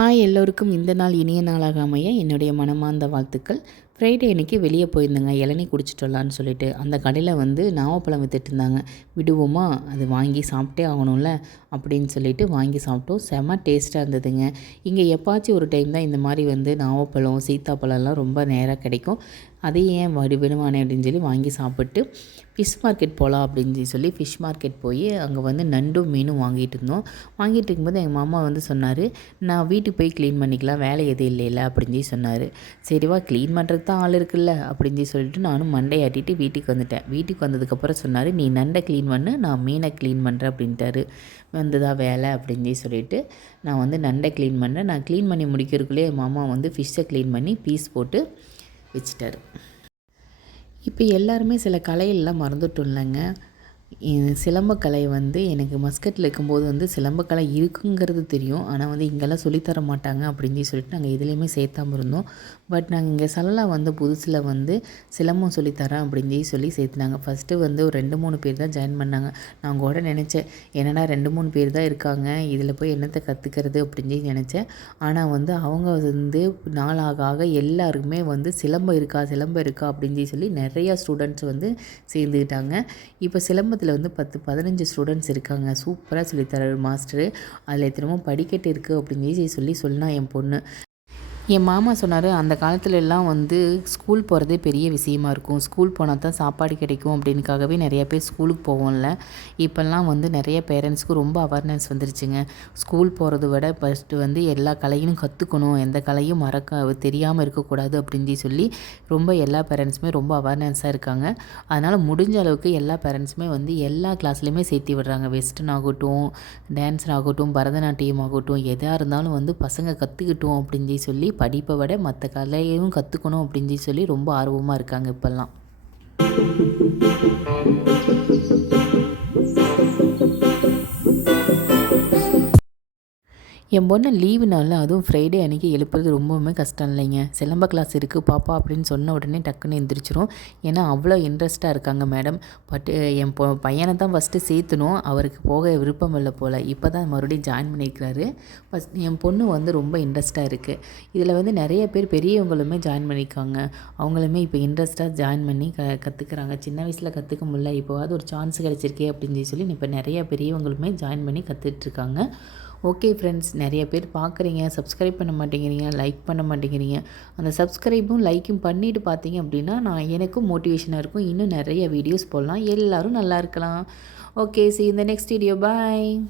Hi எல்லோருக்கும் இந்த நாள் இனிய நாளாக அமைய என்னுடைய மனமார்ந்த வாழ்த்துக்கள். ஃப்ரைடே அன்றைக்கி வெளியே போயிருந்தேங்க. இளநீ குடிச்சிட்டு வரலான்னு சொல்லிட்டு அந்த கடையில் வந்து நாவப்பழம் வித்துட்டு இருந்தாங்க விடுவோமா? அது வாங்கி சாப்பிட்டே ஆகணும்ல? அப்படின்னு சொல்லிட்டு வாங்கி சாப்பிட்டோம். செம டேஸ்ட்டாக இருந்ததுங்க. இங்கே எப்பாச்சும் ஒரு டைம் தான் இந்த மாதிரி வந்து நாவப்பழம் சீத்தாப்பழம்லாம் ரொம்ப நேராக கிடைக்கும். அதை ஏன் வடி விடுவானே அப்படின்னு சொல்லி வாங்கி சாப்பிட்டு ஃபிஷ் மார்க்கெட் போகலாம் அப்படின்னு சொல்லி ஃபிஷ் மார்க்கெட் போய் அங்கே வந்து நண்டும் மீனும் வாங்கிட்டு இருந்தோம். வாங்கிட்டு இருக்கும்போது எங்கள் மாமா வந்து சொன்னார் நான் வீட்டுக்கு போய் க்ளீன் பண்ணிக்கலாம் வேலை எதுவும் இல்லைல்ல அப்படின்னு சொல்லி சொன்னார். சரிவா க்ளீன் பண்ணுறதுக்கு தான் ஆள் இருக்குல்ல அப்படின்னு சொல்லி சொல்லிட்டு நானும் மண்டையாட்டிட்டு வீட்டுக்கு வந்துட்டேன். வீட்டுக்கு வந்ததுக்கப்புறம் சொன்னார் நீ நண்டை க்ளீன் பண்ணு நான் மீனை க்ளீன் பண்ணுறேன் அப்படின்ட்டாரு. வந்துதா வேலை அப்படின்னு சொல்லி சொல்லிட்டு நான் வந்து நண்டை க்ளீன் பண்ணுறேன் நான் க்ளீன் பண்ணி முடிக்கிறதுக்குள்ளே மாமா வந்து ஃபிஷ்ஷை க்ளீன் பண்ணி பீஸ் போட்டு வச்சிட்டாரு. இப்போ எல்லாருமே சில கலையெல்லாம் மறந்துட்டோம் இல்லைங்க? சிலம்பக்கலை வந்து எனக்கு மஸ்கட்டில் இருக்கும்போது வந்து சிலம்பக்கலை இருக்குங்கிறது தெரியும். ஆனால் வந்து இங்கெல்லாம் சொல்லித்தர மாட்டாங்க அப்படின்னு சொல்லிட்டு நாங்கள் எதுலேயுமே சேர்த்தாம இருந்தோம். பட் நாங்கள் இங்கே சல்லா வந்து புதுசில் வந்து சிலம்பம் சொல்லித்தரேன் அப்படின்னு சொல்லி சேர்த்துனாங்க. ஃபஸ்ட்டு வந்து ஒரு ரெண்டு மூணு பேர் தான் ஜாயின் பண்ணாங்க. நான் கூட நினச்சேன். என்னடா ரெண்டு மூணு பேர் தான் இருக்காங்க. இதில் போய் என்னத்தை கற்றுக்கிறது அப்படின்னு சொல்லி நினச்சேன். ஆனால் வந்து அவங்க வந்து நாளாக ஆக எல்லாருக்குமே வந்து சிலம்பம் இருக்கா சிலம்பம் இருக்கா அப்படின்னு சொல்லி நிறையா ஸ்டூடெண்ட்ஸ் வந்து சேர்ந்துக்கிட்டாங்க. இப்போ சிலம்ப சிலம்பத்தில் வந்து பத்து பதினஞ்சு ஸ்டூடெண்ட்ஸ் இருக்காங்க. சூப்பராக சொல்லித்தராரு மாஸ்டரு. அதில் எத்தனமோ படிக்கட்டு இருக்குது அப்படின்னு சொல்லி சொன்னால் என் பொண்ணு. என் மாமா சொன்னார் அந்த காலத்துல எல்லாம் வந்து ஸ்கூல் போகிறதே பெரிய விஷயமா இருக்கும். ஸ்கூல் போனால் தான் சாப்பாடு கிடைக்கும் அப்படின்னுக்காகவே நிறைய பேர் ஸ்கூலுக்கு போவோம்ல. இப்போல்லாம் வந்து நிறைய பேரண்ட்ஸ்க்கு ரொம்ப அவேர்னஸ் வந்துருச்சுங்க. ஸ்கூல் போகிறத விட ஃபஸ்ட்டு வந்து எல்லா கலையும் கற்றுக்கணும் எந்த கலையும் மறக்க தெரியாமல் இருக்கக்கூடாது அப்படின்னு சொல்லி ரொம்ப எல்லா பேரண்ட்ஸுமே ரொம்ப அவேர்னஸாக இருக்காங்க. அதனால் முடிஞ்ச அளவுக்கு எல்லா பேரண்ட்ஸுமே வந்து எல்லா கிளாஸ்லையுமே சேர்த்து விடுறாங்க. வெஸ்டர்ன் ஆகட்டும் டான்ஸர் ஆகட்டும் பரதநாட்டியம் ஆகட்டும் எதாக இருந்தாலும் வந்து பசங்க கற்றுக்கிட்டோம் அப்படின்னு சொல்லி படிப்பை விட மற்ற கலையையும் கற்றுக்கணும் அப்படின்னு சொல்லி ரொம்ப ஆர்வமாக இருக்காங்க இப்போல்லாம். என் பொண்ணை லீவு நாளில் அதுவும் ஃப்ரைடே அன்றைக்கி எழுப்புறது ரொம்பவுமே கஷ்டம் இல்லைங்க. சிலம்ப கிளாஸ் இருக்குது பாப்பா அப்படின்னு சொன்ன உடனே டக்குன்னு எந்திரிச்சிரும். ஏன்னா அவ்வளோ இன்ட்ரெஸ்ட்டாக இருக்காங்க மேடம் பட் என் பொ பையனை தான் ஃபஸ்ட்டு சேர்த்துணும். அவருக்கு போக விருப்பம் இல்லை போல். இப்போ தான் மறுபடியும் ஜாயின் பண்ணியிருக்கிறாரு. ஃபஸ்ட் என் பொண்ணு வந்து ரொம்ப இன்ட்ரெஸ்ட்டாக இருக்குது இதில் வந்து நிறைய பேர் பெரியவங்களுமே ஜாயின் பண்ணியிருக்காங்க. அவங்களுமே இப்போ இன்ட்ரெஸ்ட்டாக ஜாயின் பண்ணி க கற்றுக்குறாங்க சின்ன வயசில் கற்றுக்க முடியல. இப்போவாது ஒரு சான்ஸ் கிடச்சிருக்கே அப்படின்னு சொல்லி இப்போ நிறைய பெரியவங்களுமே ஜாயின் பண்ணி கற்றுட்ருக்காங்க ஓகே ஃப்ரெண்ட்ஸ் நிறைய பேர் பார்க்குறீங்க சப்ஸ்கிரைப் பண்ண மாட்டேங்கிறீங்க லைக் பண்ண மாட்டேங்கிறீங்க. அந்த சப்ஸ்கிரைப்பும் லைக்கும் பண்ணிவிட்டு பார்த்தீங்க அப்படின்னா நான் எனக்கும் மோட்டிவேஷனாக இருக்கும். இன்னும் நிறைய வீடியோஸ் போடலாம். எல்லோரும் நல்லா இருக்கலாம். Okay see in the next video bye